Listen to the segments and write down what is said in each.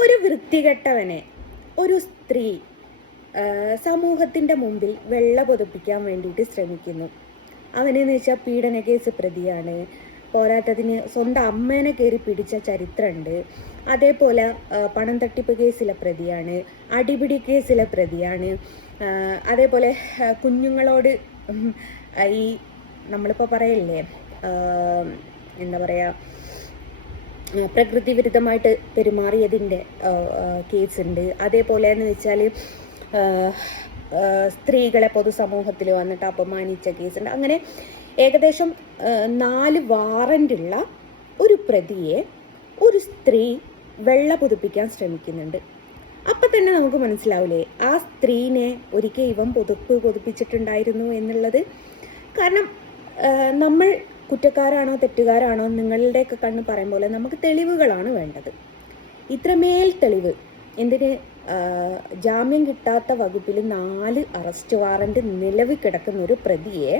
ഒരു വൃത്തികെട്ടവനെ ഒരു സ്ത്രീ സമൂഹത്തിൻ്റെ മുമ്പിൽ വെള്ള പൊതിപ്പിക്കാൻ വേണ്ടിയിട്ട് ശ്രമിക്കുന്നു. അവനെന്ന് വെച്ചാൽ പീഡന കേസ് പ്രതിയാണ്, പോരാത്തതിന് സ്വന്തം അമ്മേനെ കയറി പിടിച്ച ചരിത്രമുണ്ട്, അതേപോലെ പണം തട്ടിപ്പ് കേസിലെ പ്രതിയാണ്, അടിപിടി കേസിലെ പ്രതിയാണ്, അതേപോലെ കുഞ്ഞുങ്ങളോട് ഈ നമ്മളിപ്പോൾ പറയല്ലേ എന്താ പറയുക, പ്രകൃതി വിരുദ്ധമായിട്ട് പെരുമാറിയതിൻ്റെ കേസുണ്ട്. അതേപോലെ എന്ന് വെച്ചാൽ സ്ത്രീകളെ പൊതുസമൂഹത്തിൽ വന്നിട്ട് അപമാനിച്ച കേസുണ്ട്. അങ്ങനെ ഏകദേശം 4 വാറൻ്റുള്ള ഒരു പ്രതിയെ ഒരു സ്ത്രീ വെള്ള പുതുപ്പിക്കാൻ ശ്രമിക്കുന്നുണ്ട്. അപ്പം തന്നെ നമുക്ക് മനസ്സിലാവില്ലേ ആ സ്ത്രീനെ ഒരിക്കൽ ഇവൻ പൊതുപ്പിച്ചിട്ടുണ്ടായിരുന്നു എന്നുള്ളത്. കാരണം നമ്മൾ കുറ്റക്കാരാണോ തെറ്റുകാരാണോ നിങ്ങളുടെയൊക്കെ കണ്ണ് പറയും പോലെ നമുക്ക് തെളിവുകളാണ് വേണ്ടത്. ഇത്രമേൽ തെളിവ് എന്തിന്? ജാമ്യം കിട്ടാത്ത വകുപ്പിൽ 4 അറസ്റ്റ് വാറണ്ട് നിലവിൽ കിടക്കുന്ന ഒരു പ്രതിയെ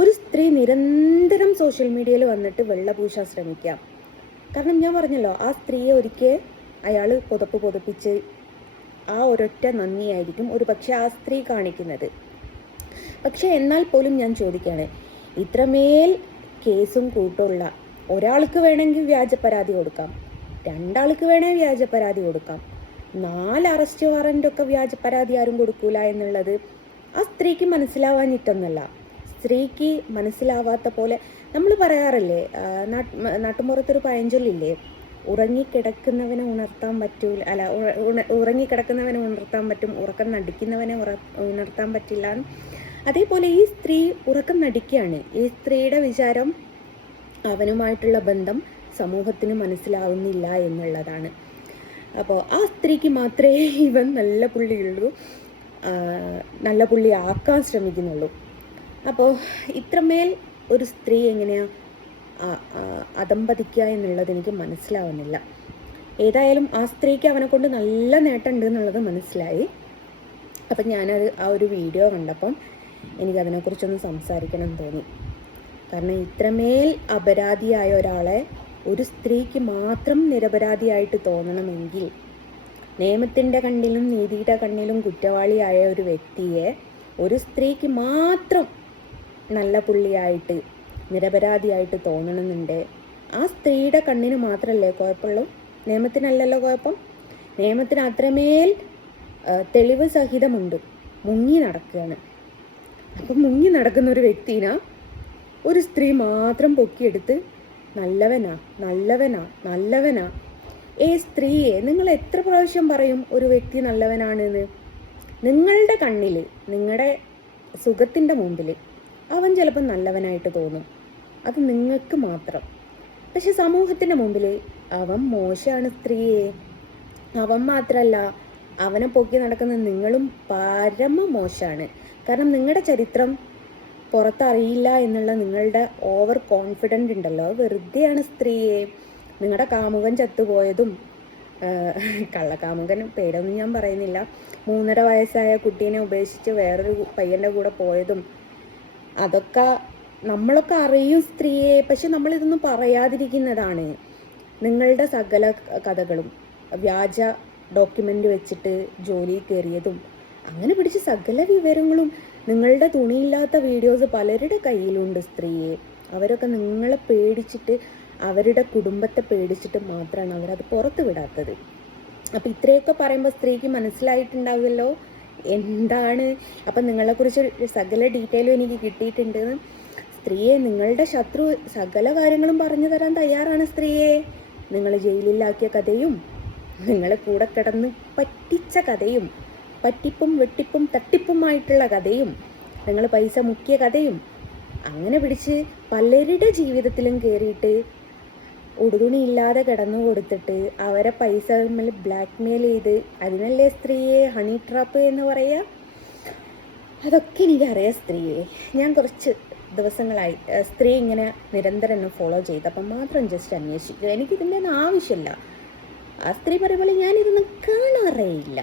ഒരു സ്ത്രീ നിരന്തരം സോഷ്യൽ മീഡിയയിൽ വന്നിട്ട് വെള്ളപൂശാൻ ശ്രമിക്കാം. കാരണം ഞാൻ പറഞ്ഞല്ലോ, ആ സ്ത്രീയെ ഒരിക്കൽ അയാൾ പൊതിപ്പിച്ച് ആ ഒരൊറ്റ നന്ദിയായിരിക്കും ഒരു പക്ഷെ ആ സ്ത്രീ കാണിക്കുന്നത്. പക്ഷെ എന്നാൽ പോലും ഞാൻ ചോദിക്കുകയാണ്, ഇത്രമേൽ കേസും കൂട്ടുള്ള ഒരാൾക്ക് വേണമെങ്കിൽ വ്യാജ പരാതി കൊടുക്കാം, 2 ആൾക്ക് വേണമെങ്കിൽ വ്യാജ പരാതി കൊടുക്കാം, 4 അറസ്റ്റ് വാറൻ്റൊക്കെ വ്യാജ പരാതി ആരും കൊടുക്കൂല എന്നുള്ളത് ആ സ്ത്രീക്ക് മനസ്സിലാവാഞ്ഞിട്ടൊന്നല്ല. സ്ത്രീക്ക് മനസ്സിലാവാത്ത പോലെ നമ്മൾ പറയാറില്ലേ, നാട്ടുമ്പുറത്തൊരു പഴഞ്ചൊല്ലില്ലേ, ഉറങ്ങിക്കിടക്കുന്നവനെ ഉണർത്താൻ പറ്റൂല, അല്ല ഉറങ്ങിക്കിടക്കുന്നവനെ ഉണർത്താൻ പറ്റും, ഉറക്കം നടിക്കുന്നവനെ ഉണർത്താൻ പറ്റില്ല. അതേപോലെ ഈ സ്ത്രീ ഉറക്കം നടിക്കുകയാണ്. ഈ സ്ത്രീയുടെ വിചാരം അവനുമായിട്ടുള്ള ബന്ധം സമൂഹത്തിന് മനസ്സിലാവുന്നില്ല എന്നുള്ളതാണ്. അപ്പോൾ ആ സ്ത്രീക്ക് മാത്രമേ ഇവൻ നല്ല പുള്ളിയുള്ളൂ, നല്ല പുള്ളി ആക്കാൻ ശ്രമിക്കുന്നുള്ളൂ. അപ്പോൾ ഇത്രമേൽ ഒരു സ്ത്രീ എങ്ങനെയാണ് അധംപതിക്കുക എന്നുള്ളത് എനിക്ക് മനസ്സിലാവുന്നില്ല. ഏതായാലും ആ സ്ത്രീക്ക് അവനെ കൊണ്ട് നല്ല നേട്ടമുണ്ട് എന്നുള്ളത് മനസ്സിലായി. അപ്പം ഞാനത് ആ ഒരു വീഡിയോ കണ്ടപ്പം എനിക്കതിനെക്കുറിച്ചൊന്ന് സംസാരിക്കണം തോന്നി. കാരണം ഇത്രമേൽ അപരാധിയായ ഒരാളെ ഒരു സ്ത്രീക്ക് മാത്രം നിരപരാധിയായിട്ട് തോന്നണമെങ്കിൽ, നിയമത്തിൻ്റെ കണ്ണിലും നീതിയുടെ കണ്ണിലും കുറ്റവാളിയായ ഒരു വ്യക്തിയെ ഒരു സ്ത്രീക്ക് മാത്രം നല്ല പുള്ളിയായിട്ട് നിരപരാധിയായിട്ട് തോന്നണമെന്നുണ്ട്. ആ സ്ത്രീയുടെ കണ്ണിന് മാത്രമല്ലേ കുഴപ്പമുള്ളൂ, നിയമത്തിനല്ലല്ലോ കുഴപ്പം. നിയമത്തിന് അത്രമേൽ തെളിവ് സഹിതമുണ്ട്, മുങ്ങി നടക്കുകയാണ്. അപ്പം മുങ്ങി നടക്കുന്ന ഒരു വ്യക്തിനെ ഒരു സ്ത്രീ മാത്രം പൊക്കിയെടുത്ത് നല്ലവനാ നല്ലവനാ നല്ലവനാ. സ്ത്രീയെ നിങ്ങൾ എത്ര പ്രാവശ്യം പറയും ഒരു വ്യക്തി നല്ലവനാണെന്ന്? നിങ്ങളുടെ കണ്ണിൽ, നിങ്ങളുടെ സുഖത്തിൻ്റെ മുമ്പിൽ അവൻ ചിലപ്പോൾ നല്ലവനായിട്ട് തോന്നും, അത് നിങ്ങൾക്ക് മാത്രം. പക്ഷെ സമൂഹത്തിൻ്റെ മുമ്പിൽ അവൻ മോശമാണ് സ്ത്രീയെ. അവൻ മാത്രമല്ല, അവനെ പൊക്കി നടക്കുന്ന നിങ്ങളും പരമ മോശമാണ്. കാരണം നിങ്ങളുടെ ചരിത്രം പുറത്തറിയില്ല എന്നുള്ള നിങ്ങളുടെ ഓവർ കോൺഫിഡൻ്റ് ഉണ്ടല്ലോ, വെറുതെയാണ് സ്ത്രീയെ. നിങ്ങളുടെ കാമുകൻ ചത്തുപോയതും, കള്ളക്കാമുകൻ പേരൊന്നും ഞാൻ പറയുന്നില്ല, 3.5 വയസ്സായ കുട്ടീനെ ഉപേക്ഷിച്ച് വേറൊരു പയ്യൻ്റെ കൂടെ പോയതും, അതൊക്കെ നമ്മളൊക്കെ അറിയും സ്ത്രീയെ. പക്ഷെ നമ്മളിതൊന്നും പറയാതിരിക്കുന്നതാണ്. നിങ്ങളുടെ സകല കഥകളും, വ്യാജ ഡോക്യുമെൻ്റ് വെച്ചിട്ട് ജോലി കയറിയതും, അങ്ങനെ പിടിച്ച സകല വിവരങ്ങളും, നിങ്ങളുടെ തുണിയില്ലാത്ത വീഡിയോസ് പലരുടെ കയ്യിലുണ്ട് സ്ത്രീയെ. അവരൊക്കെ നിങ്ങളെ പേടിച്ചിട്ട്, അവരുടെ കുടുംബത്തെ പേടിച്ചിട്ട് മാത്രമാണ് അവരത് പുറത്ത് വിടാത്തത്. അപ്പം ഇത്രയൊക്കെ പറയുമ്പോൾ സ്ത്രീക്ക് മനസ്സിലായിട്ടുണ്ടാവുമല്ലോ എന്താണ്. അപ്പം നിങ്ങളെക്കുറിച്ച് സകല ഡീറ്റെയിലും എനിക്ക് കിട്ടിയിട്ടുണ്ട്. സ്ത്രീയെ, നിങ്ങളുടെ ശത്രു സകല കാര്യങ്ങളും പറഞ്ഞു തരാൻ തയ്യാറാണ് സ്ത്രീയെ. നിങ്ങൾ ജയിലിലാക്കിയ കഥയും, നിങ്ങളെ കൂടെ കിടന്ന് പറ്റിച്ച കഥയും, പറ്റിപ്പും വെട്ടിപ്പും തട്ടിപ്പുമായിട്ടുള്ള കഥയും, നിങ്ങൾ പൈസ മുക്കിയ കഥയും, അങ്ങനെ പിടിച്ച് പലരുടെ ജീവിതത്തിലും കയറിയിട്ട് ഉടുതുണി ഇല്ലാതെ കിടന്നു കൊടുത്തിട്ട് അവരെ പൈസ ബ്ലാക്ക് മെയിൽ ചെയ്ത്, അതിനല്ലേ സ്ത്രീയെ ഹണി ട്രാപ്പ് എന്ന് പറയുക. അതൊക്കെ എനിക്കറിയാം സ്ത്രീയെ. ഞാൻ കുറച്ച് ദിവസങ്ങളായി സ്ത്രീ ഇങ്ങനെ നിരന്തരം എന്നെ ഫോളോ ചെയ്തപ്പം മാത്രം ജസ്റ്റ് അന്വേഷിക്കുക. എനിക്കിതിൻ്റെ ഒന്നും ആവശ്യമില്ല. ആ സ്ത്രീ പറയുമ്പോൾ ഞാനിതൊന്നും കാണാറേയില്ല.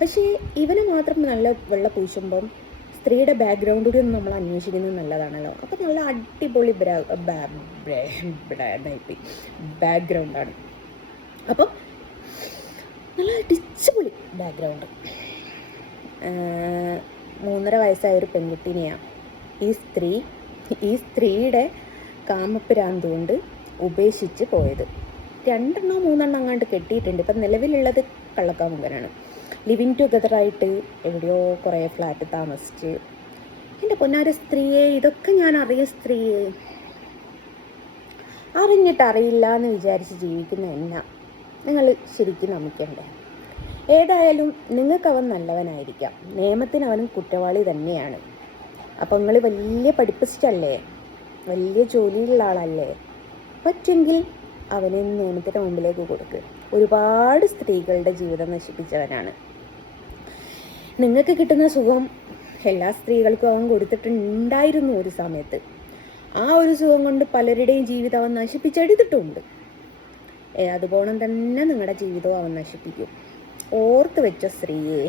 പക്ഷേ ഇവനെ മാത്രം നല്ല വെള്ള പൂശുമ്പം സ്ത്രീയുടെ ബാക്ക്ഗ്രൗണ്ട് കൂടി ഒന്ന് നമ്മൾ അന്വേഷിക്കുന്നത് നല്ലതാണല്ലോ. അപ്പം നല്ല അടിപൊളി ബാക്ക്ഗ്രൗണ്ടാണ്. അപ്പം ബാക്ക്ഗ്രൗണ്ട്. 3.5 വയസ്സായ ഒരു പെൺകുട്ടിനെയാണ് ഈ സ്ത്രീയുടെ കാമപ്രാന്ത് കൊണ്ട് ഉപേക്ഷിച്ച് പോയത്. 2-3 അങ്ങാണ്ട് കെട്ടിയിട്ടുണ്ട്. ഇപ്പം നിലവിലുള്ളത് കള്ളക്കാമുകനാണ്. ലിവിങ് ടുഗദറായിട്ട് എവിടെയോ കുറേ ഫ്ലാറ്റ് താമസിച്ച്. എൻ്റെ പൊന്നാര സ്ത്രീയെ, ഇതൊക്കെ ഞാൻ അറിയും സ്ത്രീയെ. അറിഞ്ഞിട്ട് അറിയില്ല എന്ന് വിചാരിച്ച് ജീവിക്കുന്ന എന്നെ നിങ്ങൾ ശരിക്കും നമിക്കണ്ടേ? ഏതായാലും നിങ്ങൾക്ക് അവൻ നല്ലവനായിരിക്കാം, നിയമത്തിന് അവനും കുറ്റവാളി തന്നെയാണ്. അപ്പം നിങ്ങൾ വലിയ പഠിപ്പിച്ചിട്ടല്ലേ, വലിയ ജോലിയുള്ള ആളല്ലേ, പറ്റുമെങ്കിൽ അവനെ നിയമത്തിൻ്റെ മുമ്പിലേക്ക് കൊടുക്കുക. ഒരുപാട് സ്ത്രീകളുടെ ജീവിതം നശിപ്പിച്ചവനാണ്. നിങ്ങൾക്ക് കിട്ടുന്ന സുഖം എല്ലാ സ്ത്രീകൾക്കും അവൻ കൊടുത്തിട്ടുണ്ടായിരുന്നു ഒരു സമയത്ത്. ആ ഒരു സുഖം കൊണ്ട് പലരുടെയും ജീവിതം അവൻ നശിപ്പിച്ചെടുത്തിട്ടുണ്ട്. അതുപോലെ തന്നെ നിങ്ങളുടെ ജീവിതവും അവൻ നശിപ്പിക്കും. ഓർത്ത് വെച്ച സ്ത്രീയെ,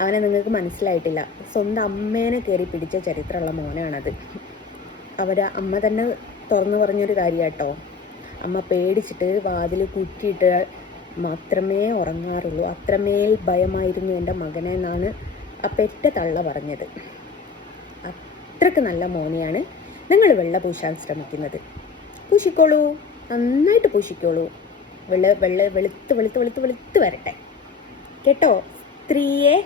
അവനെ നിങ്ങൾക്ക് മനസ്സിലായിട്ടില്ല. സ്വന്തം അമ്മേനെ കയറി പിടിച്ച ചരിത്രമുള്ള മോനാണത്. അമ്മ തന്നെ തുറന്നു പറഞ്ഞൊരു കാര്യം കേട്ടോ. അമ്മ പേടിച്ചിട്ട് വാതിൽ കുറ്റിയിട്ട് മാത്രമേ ഉറങ്ങാറുള്ളൂ, അത്രമേൽ ഭയമായിരുന്നു എൻ്റെ മകനെ എന്നാണ് ആ പെറ്റ തള്ള പറഞ്ഞത്. അത്രക്ക് നല്ല മോനെയാണ് നിങ്ങൾ വെള്ള പൂശാൻ ശ്രമിക്കുന്നത്. പൂശിക്കോളൂ, നന്നായിട്ട് പൂശിക്കോളൂ. വെളുത്ത് വരട്ടെ കേട്ടോ സ്ത്രീയെ.